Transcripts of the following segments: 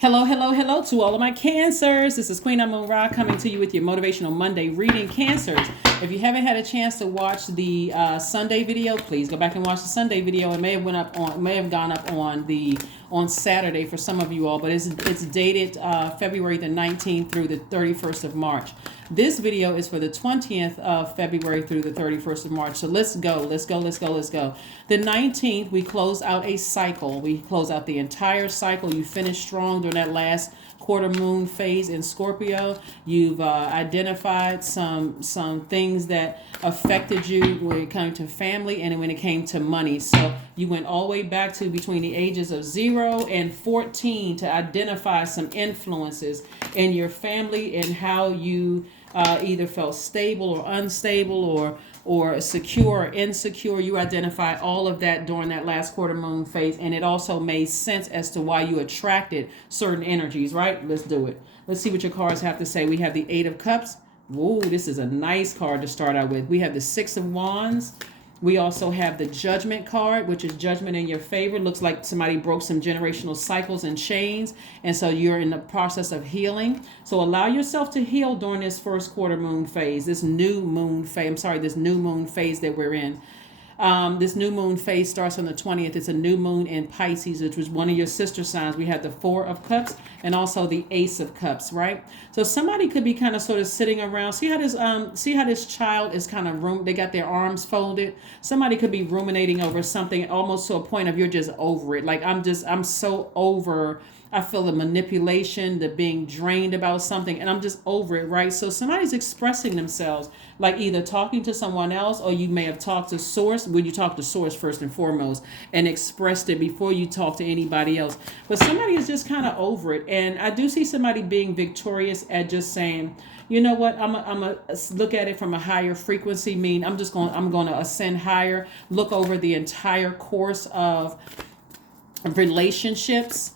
Hello, hello, hello to all of my Cancers. This is Queen Amun Ra coming to you with your Motivational Monday reading. Cancers, if you haven't had a chance to watch the Sunday video, please go back and watch the Sunday video. It may have gone up on Saturday for some of you all, but it's dated February the 19th through the 31st of March. This video is for the 20th of February through the 31st of March. So let's go. The 19th, we close out a cycle. We close out the entire cycle. You finish strong during that last quarter moon phase in Scorpio. You've identified some things that affected you when it came to family and when it came to money. So you went all the way back to between the ages of 0 and 14 to identify some influences in your family and how you either felt stable or unstable or secure or insecure. You identify all of that during that last quarter moon phase, and it also made sense as to why you attracted certain energies, right? Let's do it. Let's see what your cards have to say. We have the Eight of Cups. Whoa, this is a nice card to start out with. We have the Six of Wands. We also have the Judgment card, which is judgment in your favor. Looks like somebody broke some generational cycles and chains, and so you're in the process of healing. So allow yourself to heal during this first quarter moon phase, this new moon phase that we're in. This new moon phase starts on the 20th. It's a new moon in Pisces, which was one of your sister signs. We have the Four of Cups and also the Ace of Cups, right? So somebody could be kind of sort of sitting around. See how this child is kind of they got their arms folded. Somebody could be ruminating over something almost to a point of you're just over it. Like I'm so over. I feel the manipulation, the being drained about something, and I'm just over it, right? So somebody's expressing themselves, like either talking to someone else, or you may have talked to Source. When you talk to Source first and foremost, and expressed it before you talk to anybody else. But somebody is just kind of over it, and I do see somebody being victorious at just saying, you know what, I'm a look at it from a higher frequency. I'm going to ascend higher. Look over the entire course of relationships.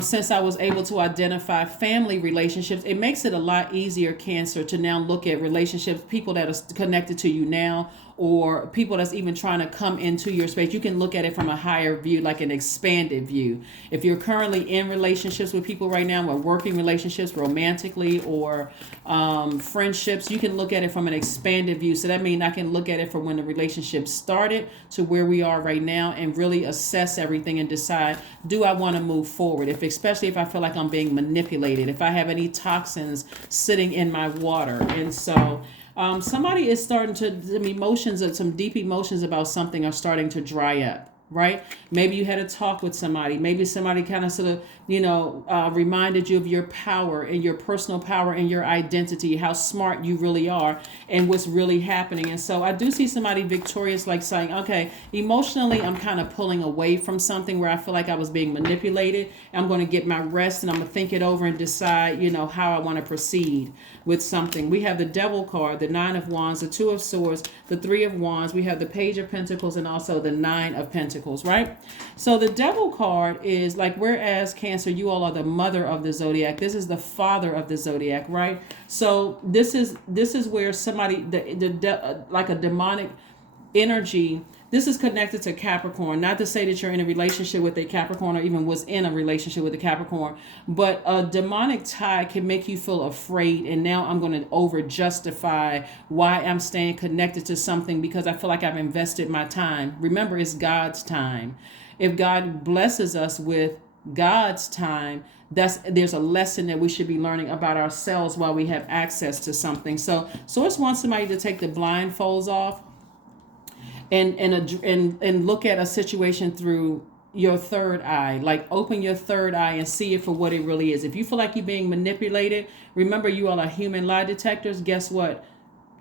Since I was able to identify family relationships, it makes it a lot easier, Cancer, to now look at relationships, people that are connected to you now, or people that's even trying to come into your space. You can look at it from a higher view, like an expanded view. If you're currently in relationships with people right now, or working relationships romantically or friendships, you can look at it from an expanded view. So that means I can look at it from when the relationship started to where we are right now and really assess everything and decide, do I want to move forward? Especially if I feel like I'm being manipulated, if I have any toxins sitting in my water. And so somebody is starting to, some deep emotions about something are starting to dry up, right? Maybe you had a talk with somebody. Maybe somebody kind of sort of, reminded you of your power and your personal power and your identity, how smart you really are and what's really happening. And so I do see somebody victorious, like saying, okay, emotionally, I'm kind of pulling away from something where I feel like I was being manipulated. I'm going to get my rest and I'm going to think it over and decide, how I want to proceed with something. We have the Devil card, the Nine of Wands, the Two of Swords, the Three of Wands. We have the Page of Pentacles and also the Nine of Pentacles, right? So the Devil card is like, whereas Cancer, you all are the mother of the Zodiac, this is the father of the Zodiac, right? So this is where somebody, like a demonic energy. This is connected to Capricorn. Not to say that you're in a relationship with a Capricorn or even was in a relationship with a Capricorn, but a demonic tie can make you feel afraid. And now I'm going to over justify why I'm staying connected to something because I feel like I've invested my time. Remember, it's God's time. If God blesses us with God's time, there's a lesson that we should be learning about ourselves while we have access to something. So Source wants somebody to take the blindfolds off and look at a situation through your third eye. Like open your third eye and see it for what it really is. If you feel like you're being manipulated, remember you all are human lie detectors. Guess what?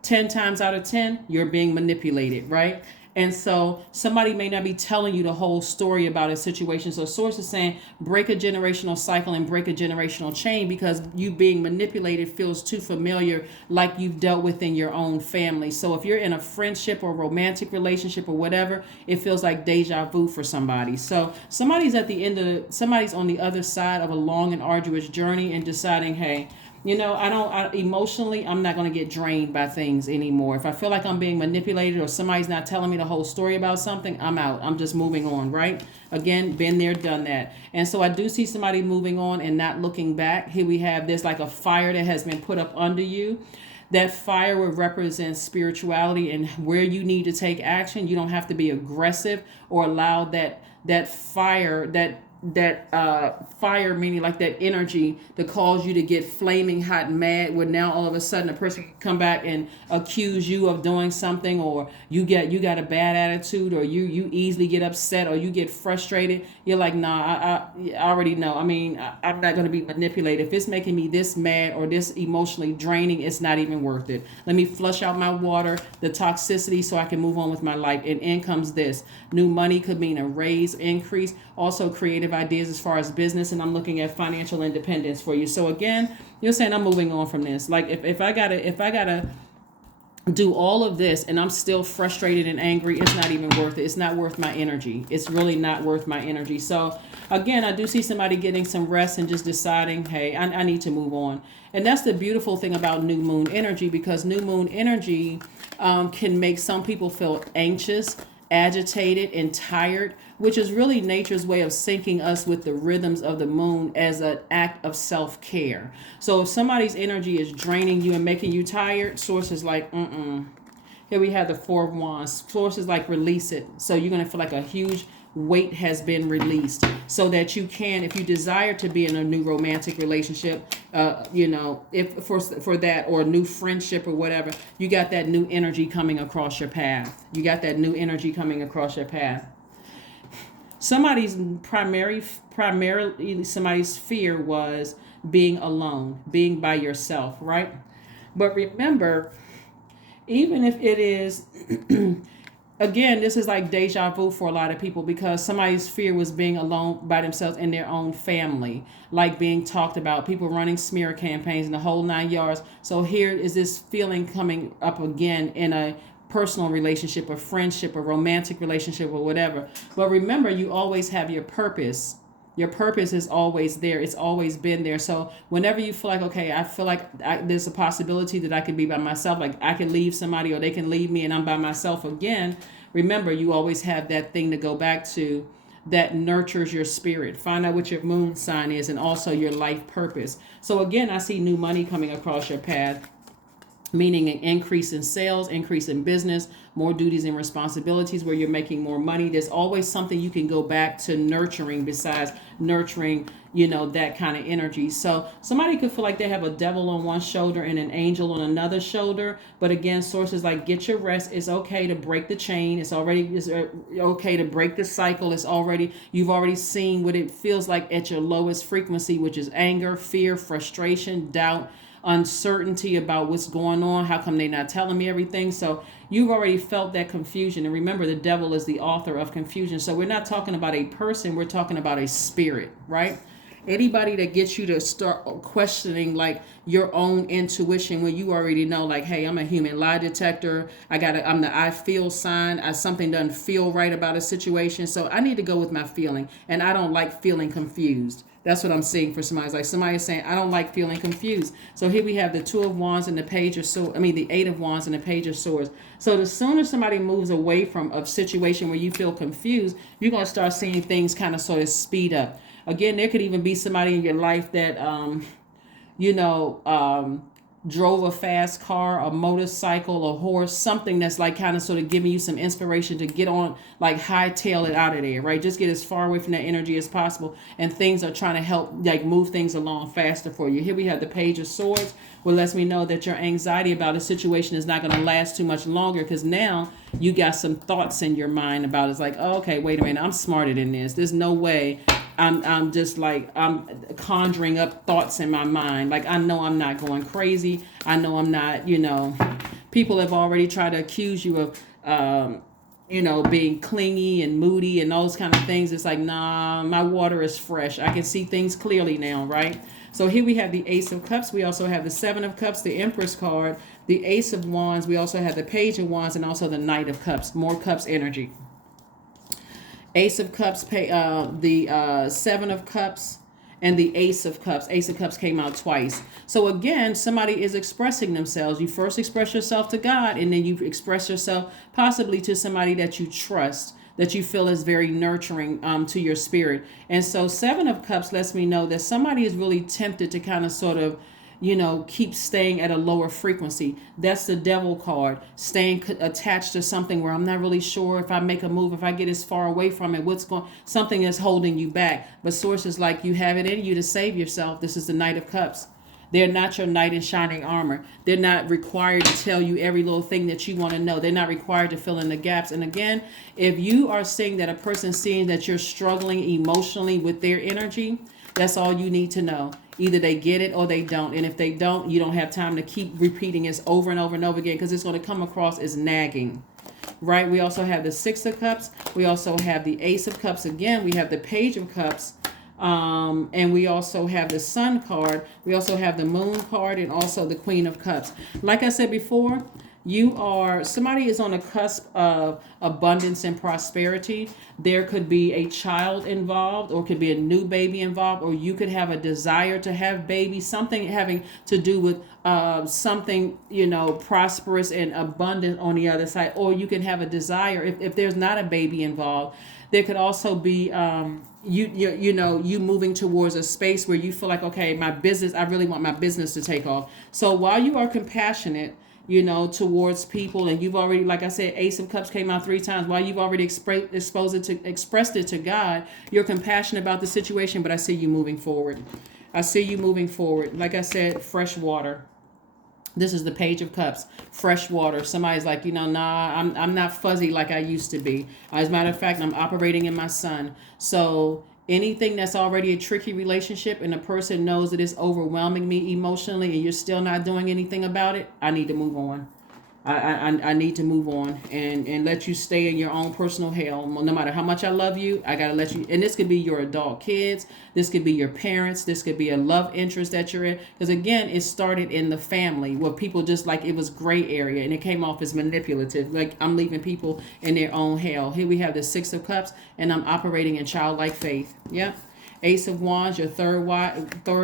10 times out of 10, you're being manipulated, right? And so somebody may not be telling you the whole story about a situation. So Source is saying break a generational cycle and break a generational chain because you being manipulated feels too familiar, like you've dealt with in your own family. So if you're in a friendship or romantic relationship or whatever, it feels like deja vu for somebody. So somebody's on the other side of a long and arduous journey and deciding, hey, Emotionally, I'm not going to get drained by things anymore. If I feel like I'm being manipulated or somebody's not telling me the whole story about something, I'm out. I'm just moving on, right? Again, been there, done that. And so I do see somebody moving on and not looking back. Here we have this like a fire that has been put up under you. That fire would represent spirituality and where you need to take action. You don't have to be aggressive or allow that fire, fire, meaning like that energy, to cause you to get flaming hot mad, where now all of a sudden a person can come back and accuse you of doing something, or you got a bad attitude, or you easily get upset, or you get frustrated. You're like, nah, I already know. I'm not going to be manipulated. If it's making me this mad or this emotionally draining, it's not even worth it. Let me flush out my water, the toxicity, so I can move on with my life. And in comes this new money. Could mean a raise, increase, also creative ideas as far as business. And I'm looking at financial independence for you. So again, you're saying I'm moving on from this. Like if I gotta do all of this and I'm still frustrated and angry, it's not even worth it. It's not worth my energy. It's really not worth my energy. So again, I do see somebody getting some rest and just deciding, hey, I need to move on. And that's the beautiful thing about new moon energy, because new moon energy can make some people feel anxious, agitated, and tired, which is really nature's way of syncing us with the rhythms of the moon as an act of self-care. So if somebody's energy is draining you and making you tired, source is like, Here we have the Four of Wands. Source is like, release it. So you're going to feel like a huge weight has been released, so that you can, if you desire to be in a new romantic relationship, if for that, or a new friendship or whatever, you got that new energy coming across your path. Somebody's primarily somebody's fear was being alone, being by yourself, right? But remember, even if it is again, this is like deja vu for a lot of people, because somebody's fear was being alone by themselves in their own family, like being talked about, people running smear campaigns and the whole 9 yards. So here is this feeling coming up again in a personal relationship, a friendship, a romantic relationship, or whatever. But remember, you always have your purpose. Your purpose is always there. It's always been there. So whenever you feel like, okay, I feel like there's a possibility that I could be by myself, like I can leave somebody or they can leave me and I'm by myself again, remember, you always have that thing to go back to that nurtures your spirit. Find out what your moon sign is and also your life purpose. So again, I see new money coming across your path, meaning an increase in sales, increase in business, more duties and responsibilities where you're making more money. There's always something you can go back to nurturing besides nurturing, that kind of energy. So somebody could feel like they have a devil on one shoulder and an angel on another shoulder. But again, sources like, get your rest. It's okay to break the chain. It's okay to break the cycle. You've already seen what it feels like at your lowest frequency, which is anger, fear, frustration, doubt, uncertainty about what's going on. How come they're not telling me everything? So you've already felt that confusion. And remember, the devil is the author of confusion. So we're not talking about a person, we're talking about a spirit, right? Anybody that gets you to start questioning like your own intuition, when you already know, like, hey, I'm a human lie detector. I'm the I feel sign. Something doesn't feel right about a situation. So I need to go with my feeling. And I don't like feeling confused. That's what I'm seeing for somebody. It's like somebody's saying, I don't like feeling confused. So here we have the Two of Wands and the Page of Swords. The Eight of Wands and the Page of Swords. So the sooner somebody moves away from a situation where you feel confused, you're going to start seeing things kind of sort of speed up. Again, there could even be somebody in your life that, drove a fast car, a motorcycle, a horse, something that's like kind of sort of giving you some inspiration to get on, like hightail it out of there, right? Just get as far away from that energy as possible. And things are trying to help like move things along faster for you. Here we have the Page of Swords, which lets me know that your anxiety about a situation is not going to last too much longer, because now you got some thoughts in your mind about it. It's like, oh, okay, wait a minute, I'm smarter than this. There's no way I'm just like, I'm conjuring up thoughts in my mind. Like, I know I'm not going crazy. I know I'm not, people have already tried to accuse you of, being clingy and moody and those kind of things. It's like, nah, my water is fresh. I can see things clearly now, right? So here we have the Ace of Cups. We also have the Seven of Cups, the Empress card, the Ace of Wands. We also have the Page of Wands and also the Knight of Cups. More Cups energy. Ace of Cups, the Seven of Cups, and the Ace of Cups. Ace of Cups came out twice. So again, somebody is expressing themselves. You first express yourself to God, and then you express yourself possibly to somebody that you trust, that you feel is very nurturing to your spirit. And so Seven of Cups lets me know that somebody is really tempted to kind of sort of, keep staying at a lower frequency. That's the Devil card, staying attached to something where I'm not really sure if I make a move, if I get as far away from it, something is holding you back. But sources like, you have it in you to save yourself. This is the Knight of Cups. They're not your knight in shining armor. They're not required to tell you every little thing that you want to know. They're not required to fill in the gaps. And again, if you are seeing that a person seeing that you're struggling emotionally with their energy, that's all you need to know. Either they get it or they don't. And if they don't, you don't have time to keep repeating it over and over and over again, because it's going to come across as nagging. Right? We also have the Six of Cups. We also have the Ace of Cups again. We have the Page of Cups. And we also have the Sun card. We also have the Moon card, and also the Queen of Cups. Like I said before, somebody is on the cusp of abundance and prosperity. There could be a child involved, or could be a new baby involved, or you could have a desire to have baby, something having to do with something, prosperous and abundant on the other side. Or you can have a desire, if there's not a baby involved, there could also be you moving towards a space where you feel like, okay, I really want my business to take off. So while you are compassionate, towards people, and you've already, like I said, Ace of Cups came out 3 times, while you've already expressed it to God, you're compassionate about the situation. But I see you moving forward. Like I said, fresh water. This is the Page of Cups, fresh water. Somebody's like, nah, I'm not fuzzy like I used to be. As a matter of fact, I'm operating in my sun. So anything that's already a tricky relationship and the person knows that it's overwhelming me emotionally, and you're still not doing anything about it, I need to move on. I need to move on and let you stay in your own personal hell. No matter how much I love you, I gotta let you. And this could be your adult kids. This could be your parents. This could be a love interest that you're in. Because again, it started in the family where people just like, it was gray area, and it came off as manipulative. Like, I'm leaving people in their own hell. Here we have the Six of Cups, and I'm operating in childlike faith. Yeah. Ace of Wands, your third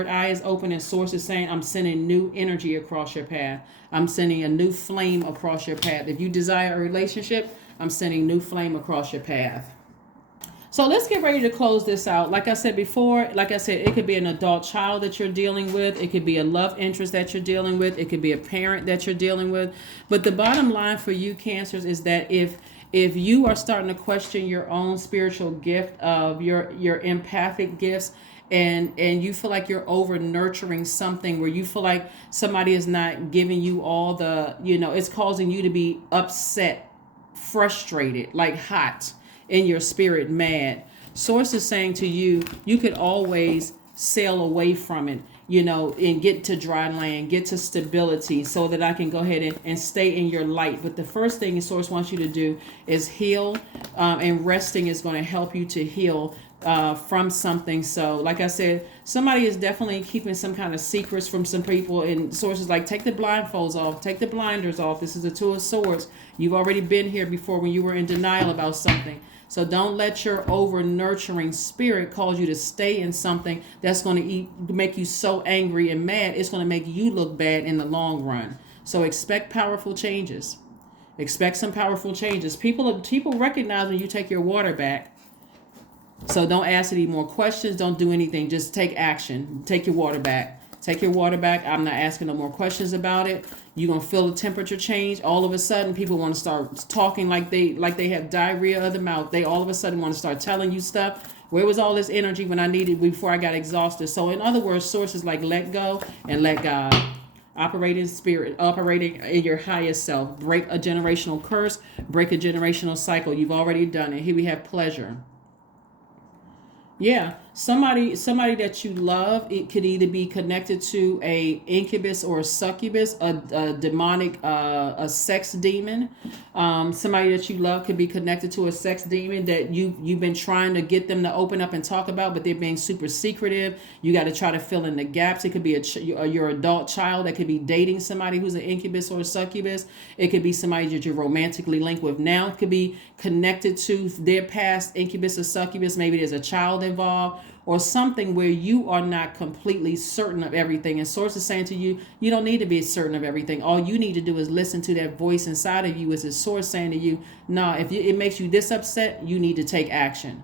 eye is open, and source is saying, I'm sending new energy across your path. I'm sending a new flame across your path. If you desire a relationship, I'm sending new flame across your path. So let's get ready to close this out. Like I said before, it could be an adult child that you're dealing with. It could be a love interest that you're dealing with. It could be a parent that you're dealing with. But the bottom line for you, Cancers, is that if you are starting to question your own spiritual gift of your empathic gifts, and you feel like you're over nurturing something, where you feel like somebody is not giving you all the, it's causing you to be upset, frustrated, like hot in your spirit, mad. Source is saying to you, you could always sail away from it, and get to dry land, get to stability, so that I can go ahead and stay in your light. But the first thing the Source wants you to do is heal, and resting is going to help you to heal from something. So like I said, somebody is definitely keeping some kind of secrets from some people, and Sources like, take the blindfolds off, take the blinders off. This is the Two of Swords. You've already been here before when you were in denial about something. So don't let your over nurturing spirit cause you to stay in something that's going to make you so angry and mad. It's going to make you look bad in the long run. So expect powerful changes. Expect some powerful changes. People recognize when you take your water back. So don't ask any more questions. Don't do anything. Just take action. Take your water back. Take your water back. I'm not asking no more questions about it. You're going to feel the temperature change. All of a sudden, people want to start talking like they have diarrhea of the mouth. They all of a sudden want to start telling you stuff. Where was all this energy when I needed before I got exhausted? So in other words, Sources like, let go and let God. Operate in spirit, operating in your highest self. Break a generational curse. Break a generational cycle. You've already done it. Here we have pleasure. Yeah, somebody that you love, it could either be connected to a incubus or a succubus, a demonic, a sex demon. Somebody that you love could be connected to a sex demon that you've been trying to get them to open up and talk about, but they're being super secretive. You got to try to fill in the gaps. It could be your adult child that could be dating somebody who's an incubus or a succubus. It could be somebody that you're romantically linked with now. It could be connected to their past incubus or succubus. Maybe there's a child involved, or something where you are not completely certain of everything. And Source is saying to you, you don't need to be certain of everything. All you need to do is listen to that voice inside of you. Is His Source saying to you, no, if it makes you this upset, you need to take action.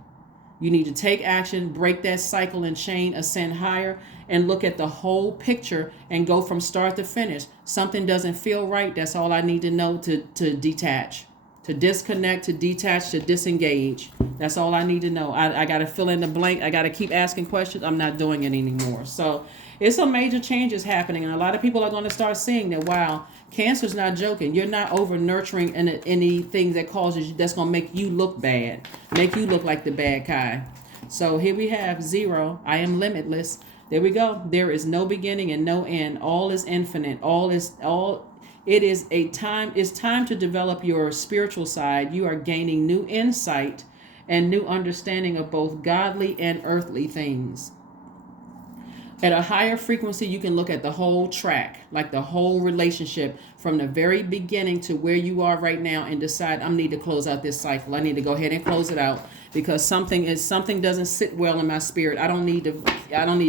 You need to take action, break that cycle and chain, ascend higher, and look at the whole picture and go from start to finish. Something doesn't feel right. That's all I need to know to detach, to disconnect, to detach, to disengage. That's all I need to know. I got to fill in the blank. I got to keep asking questions. I'm not doing it anymore. So it's some major changes happening. And a lot of people are going to start seeing that, wow, Cancer's not joking. You're not over nurturing anything that causes that's going to make you look bad, make you look like the bad kind. So here we have 0. I am limitless. There we go. There is no beginning and no end. All is infinite. It is a time. It's time to develop your spiritual side. You are gaining new insight and new understanding of both godly and earthly things. At a higher frequency, you can look at the whole track, like the whole relationship from the very beginning to where you are right now, and decide, I need to close out this cycle. I need to go ahead and close it out because something doesn't sit well in my spirit. I don't need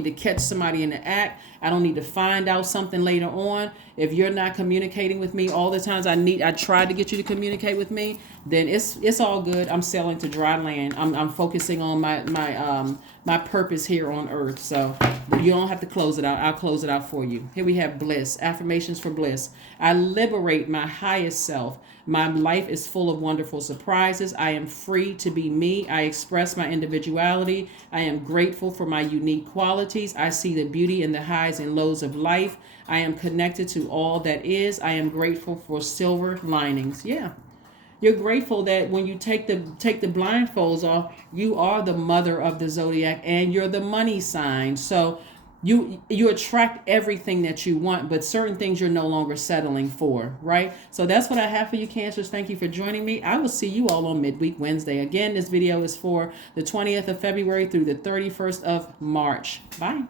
to catch somebody in the act. I don't need to find out something later on. If you're not communicating with me all the times I tried to get you to communicate with me, then it's all good. I'm sailing to dry land. I'm focusing on my purpose here on earth. So you don't have to close it out. I'll close it out for you. Here we have bliss. Affirmations for bliss. I liberate my highest self. My life is full of wonderful surprises. I am free to be me. I express my individuality. I am grateful for my unique qualities. I see the beauty in the highs and lows of life. I am connected to all that is. I am grateful for silver linings. Yeah. You're grateful that when you take the blindfolds off, you are the mother of the Zodiac and you're the money sign. So you attract everything that you want, but certain things you're no longer settling for, right? So that's what I have for you, Cancers. Thank you for joining me. I will see you all on Midweek Wednesday. Again, this video is for the 20th of February through the 31st of March. Bye.